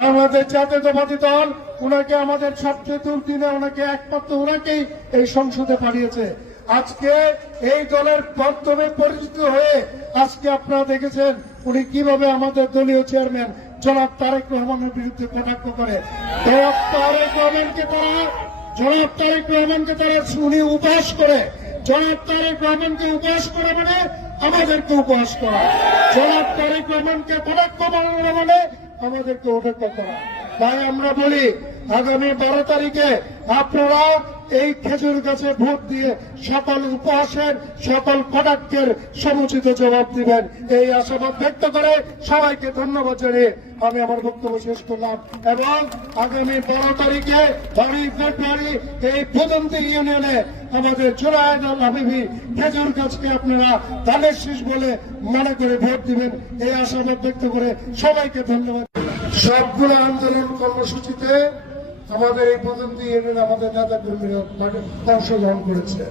বাংলাদেশ জাতীয়তাবাদী দল উনাকে আমাদের সবচেয়ে দুর্দিনে ওনাকে একমাত্র ওনাকেই এই সংসদে পাঠিয়েছে। আজকে এই দলের মাধ্যমে পরিচিত হয়ে আজকে আপনারা দেখেছেন উনি কিভাবে আমাদের দলীয় চেয়ারম্যান জনাব তারেক রহমানের বিরুদ্ধে কটাক্ষ করে। জনাব তারেক রহমানকে তারা উনি উপহাস করে। জনাব তারেক রহমানকে উপহাস করে মানে আমাদেরকে উপহাস করা। জনাব তারেক রহমানকে কটাক্ষ বানানো মানে আমাদেরকে কটাক্ষ করা। তাই আমরা বলি আগামী 12 তারিখে আপনারা এই খেজুর গাছে ভোট দিয়ে সকল উপহাসের সকল কটাক্ষের সমুচিত জবাব দিবেন এই আশাবাদ ব্যক্ত করে সবাইকে ধন্যবাদ জানিয়ে আমি আমার বক্তব্য শেষ করলাম। এবং আগামী 12 তারিখে 12 ফেব্রুয়ারি এই পদন্তি ইউনিয়নে আমাদের জুনায়েদ আল হাবিবি খেজুর গাছকে আপনারা ধানের শীষ বলে মনে করে ভোট দিবেন এই আশাবাদ ব্যক্ত করে সবাইকে ধন্যবাদ। সবগুলো আন্দোলন কর্মসূচিতে আমাদের এই পদন্তি ইউনিয়নে আমাদের নেতা কর্মীরা অংশগ্রহণ করেছে।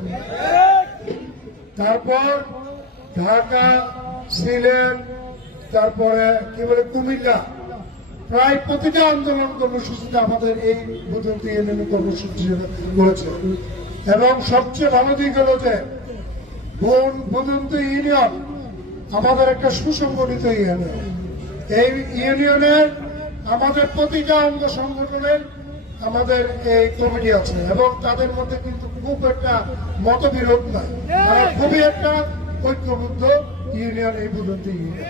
তারপর ঢাকা, সিলেট, তারপরে কি বলে কুমিল্লা, প্রায় প্রতিটা আন্দোলন কর্মসূচিতে আমাদের এই পদন্তি ইউনিয়ন কর্মসূচি করেছে। এবং সবচেয়ে ভালো দিক হল যে পদন্তি ইউনিয়ন আমাদের একটা সুসংগঠিত ইউনিয়ন। এই ইউনিয়নের আমাদের প্রতিটা অঙ্গ সংগঠনের আমাদের এই কমিটি আছে এবং তাদের মধ্যে কিন্তু খুব একটা মতবিরোধ নাই, তারা খুবই একটা ঐক্যবদ্ধ ইউনিয়ন এই পদন্তি ইউনিয়ন।